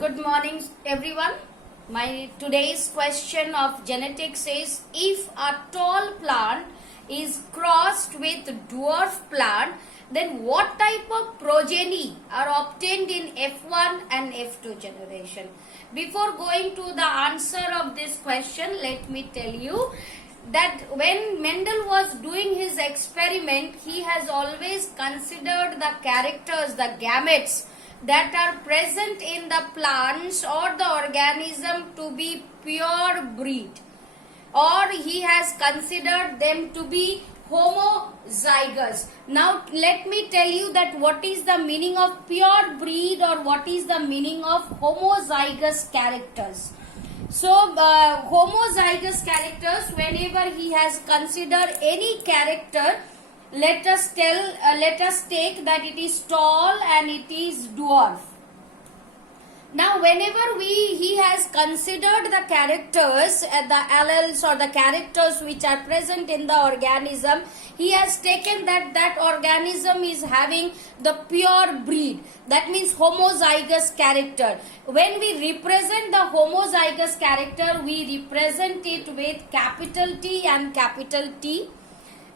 Good morning, everyone. My today's question of genetics is: if a tall plant is crossed with dwarf plant, then what type of progeny are obtained in F1 and F2 generation? Before going to the answer of this question, let me tell you that when Mendel was doing his experiment, he has always considered the characters, the gametes that are present in the plants or the organism to be pure breed, or he has considered them to be homozygous. Now let me tell you that what is the meaning of pure breed or what is the meaning of homozygous characters. So homozygous characters, whenever he has considered any character, let us take that it is tall and it is dwarf. Now whenever he has considered the characters, the alleles or the characters which are present in the organism, he has taken that organism is having the pure breed. That means homozygous character. When we represent the homozygous character, we represent it with capital T and capital T.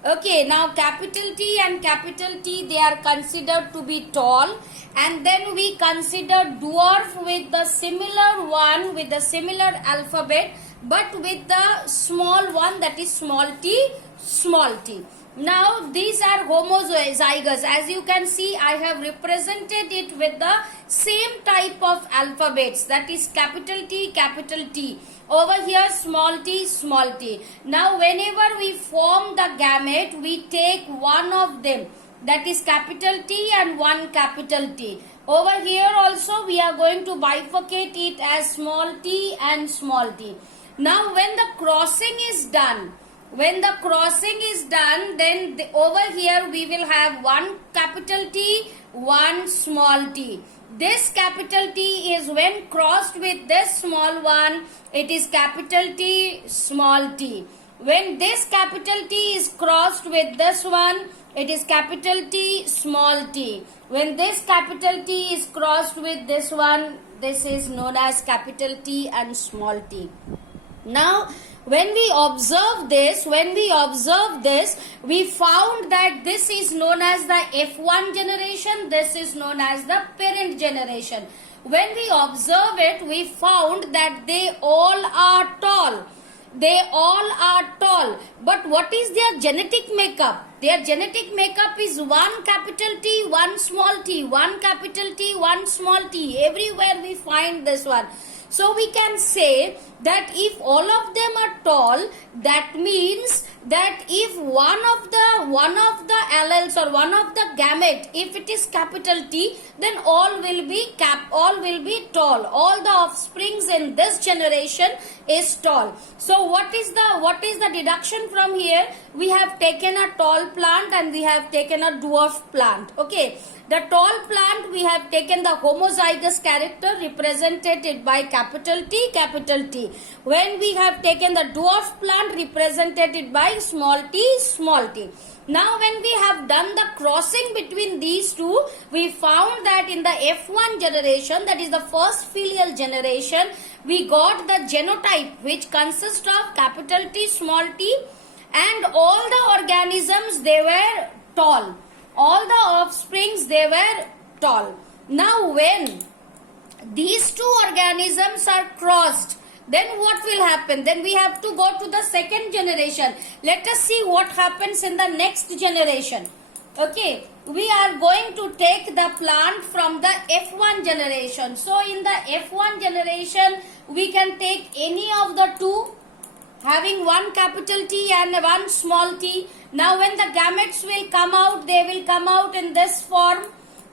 Okay, now capital T and capital T, they are considered to be tall, and then we consider dwarf with the similar one, with the similar alphabet, but with the small one, that is small t, small t. Now these are homozygous. As you can see, I have represented it with the same type of alphabets, that is capital T, capital T. Over here small t, small t. Now whenever we form the gamete, we take one of them, that is capital T and one capital T. Over here also we are going to bifurcate it as small t and small t. Now when the crossing is done, then over here we will have one capital T, one small t. This capital T is when crossed with this small one, it is capital T, small t. When this capital T is crossed with this one, it is capital T, small t. When this capital T is crossed with this one, this is known as capital T and small t. Now, when we observe this, we found that this is known as the F1 generation, this is known as the parent generation. When we observe it, we found that they all are tall. But what is their genetic makeup? Their genetic makeup is one capital T, one small t, one capital T, one small t. Everywhere we find this one. So we can say that if all of them are tall, that means that if one of the alleles or one of the gamete, if it is capital T, then all will be tall. All the offsprings in this generation is tall. So what is the deduction from here? We have taken a tall plant and we have taken a dwarf plant. Okay. The tall plant, we have taken the homozygous character represented by capital T, capital T. When we have taken the dwarf plant represented by small t, small t. Now when we have done the crossing between these two, we found that in the F1 generation, that is the first filial generation, we got the genotype which consists of capital T, small t, and all the organisms, they were tall. All the offsprings, they were tall. Now when these two organisms are crossed, then what will happen? Then we have to go to the second generation. Let us see what happens in the next generation. Okay, we are going to take the plant from the F1 generation. So in the F1 generation, we can take any of the two, having one capital T and one small t. Now when the gametes will come out, they will come out in this form,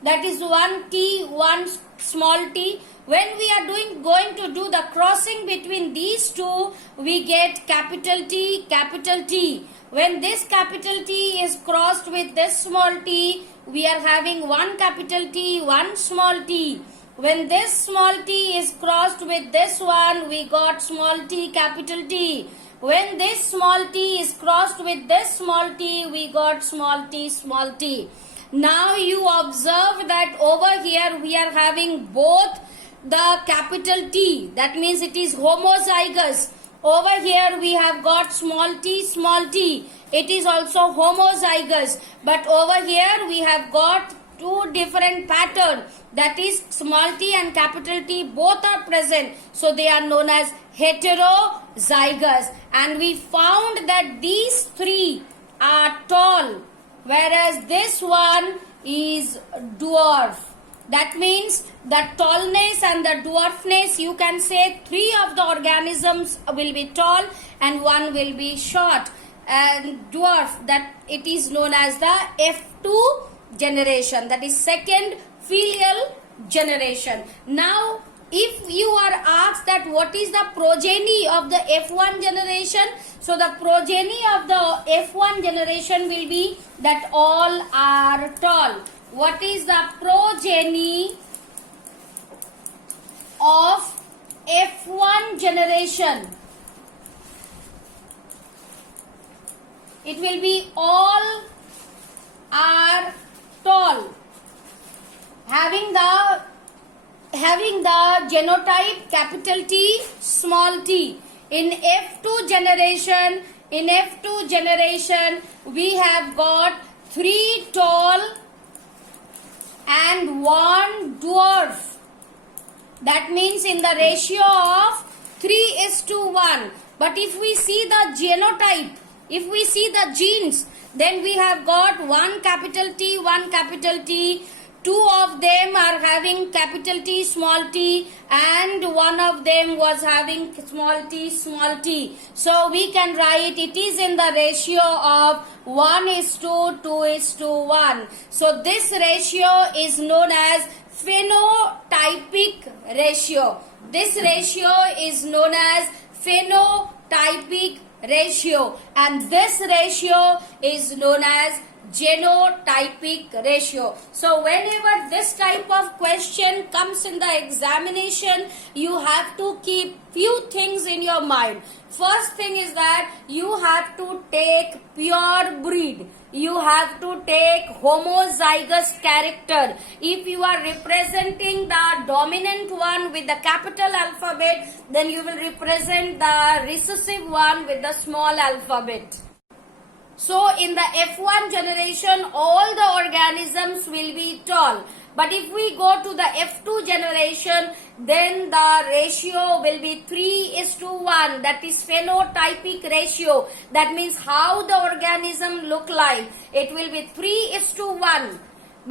that is one t, one small t. When we are going to do the crossing between these two, we get capital T, capital T. When this capital T is crossed with this small t, we are having one capital T, one small t. When this small t is crossed with this one, we got small t, capital T. When this small t is crossed with this small t, we got small t, small t. Now you observe that over here we are having both the capital T. That means it is homozygous. Over here we have got small t, small t. It is also homozygous. But over here we have got two different patterns. That is small t and capital T both are present. So they are known as heterozygous. And we found that these three are tall, whereas this one is dwarf. That means the tallness and the dwarfness, you can say three of the organisms will be tall and one will be short. And dwarf, that it is known as the F2 generation, that is second filial generation. Now, if you are asked that what is the progeny of the F1 generation, so the progeny of the F1 generation will be that all are tall. What is the progeny of F1 generation? It will be all are tall, having the genotype capital T, small t. In F2 generation, we have got 3 tall and 1 dwarf. That means in the ratio of 3:1. But if we see the genotype, if we see the genes, then we have got 1 capital T, 1 capital T. 2 of them are having capital T, small t, and 1 of them was having small t, small t. So we can write it is in the ratio of 1:2:1. So this ratio is known as phenotypic ratio. This ratio is known as phenotypic ratio, and this ratio is known as genotypic ratio. So whenever this type of question comes in the examination, you have to keep few things in your mind. First thing is that you have to take pure breed. You have to take homozygous character. If you are representing the dominant one with the capital alphabet, then you will represent the recessive one with the small alphabet. So in the F1 generation, all the organisms will be tall. But if we go to the F2 generation, then the ratio will be 3:1. That is phenotypic ratio. That means how the organism look like. It will be 3:1.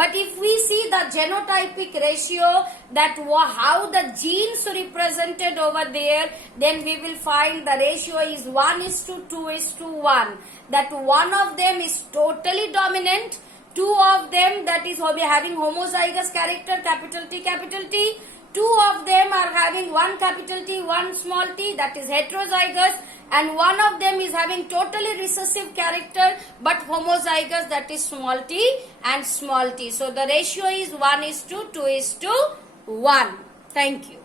But if we see the genotypic ratio, that how the genes represented over there, then we will find the ratio is 1:2:1. That one of them is totally dominant, 2 of them that is having homozygous character, capital T, capital T. 2 of them are having 1 capital T, 1 small t, that is heterozygous, and 1 of them is having totally recessive character but homozygous, that is small t and small t. So the ratio is 1:2:1. Thank you.